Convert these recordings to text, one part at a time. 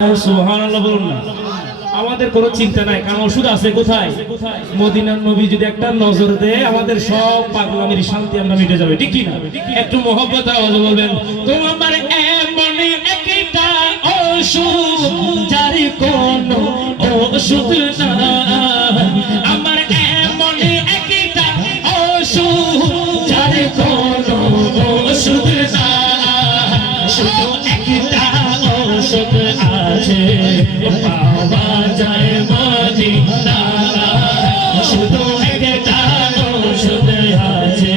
সুবহানাল্লাহ বলুন না। আমাদের কোনো চিন্তা নাই, কারণ ওষুধ আছে কোথায়? মদিনার নবী যদি একটা নজর দেয় আমাদের সব পাগলামির শান্তি আমরা মিটে যাবে, ঠিক কি না? একটু মোহব্বত আওয়াজে বলবেন, তোমার এমন একটা ওষুধ যার কোনো ওষুধ না, আমার এমন একটা ওষুধ যার কোনো ওষুধ না, শুধু একটা ওষুধ আছে পাওয়া যায় মদিনা, শুধু একটা ওষুধ আছে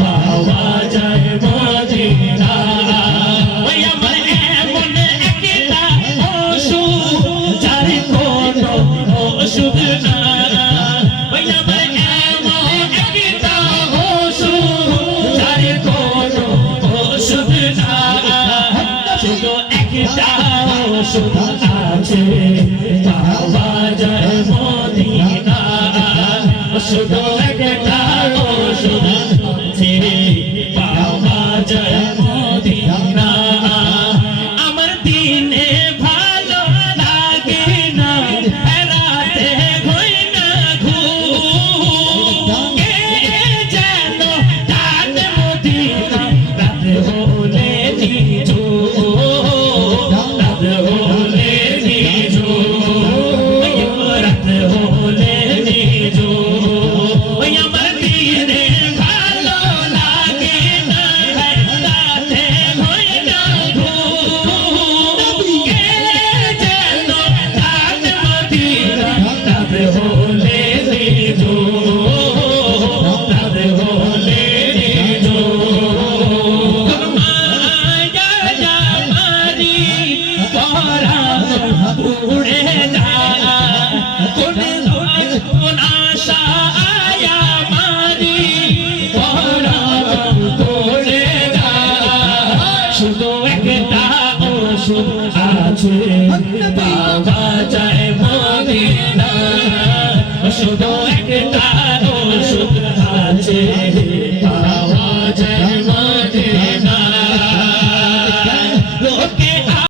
পাওয়া যায় মদিনা। ওই আমার এমন একটা ওষুধ যার কোনো ওষুধ না, ওই আমার এমন একটা ওষুধ যার কোনো ওষুধ না, শুধু একটা ওষুধ আছে পাওয়া যায় মদিনা, শুধু একটা ওষুধ আছে পাওয়া যায় মদিনা। আমার দিনে ভালো লাগে না, রাতে হয় না ঘুম, কে যেন ডাকে মদিনা, রাতে হলে আছে পাওয়া যায় মদিনা, শুধু একটা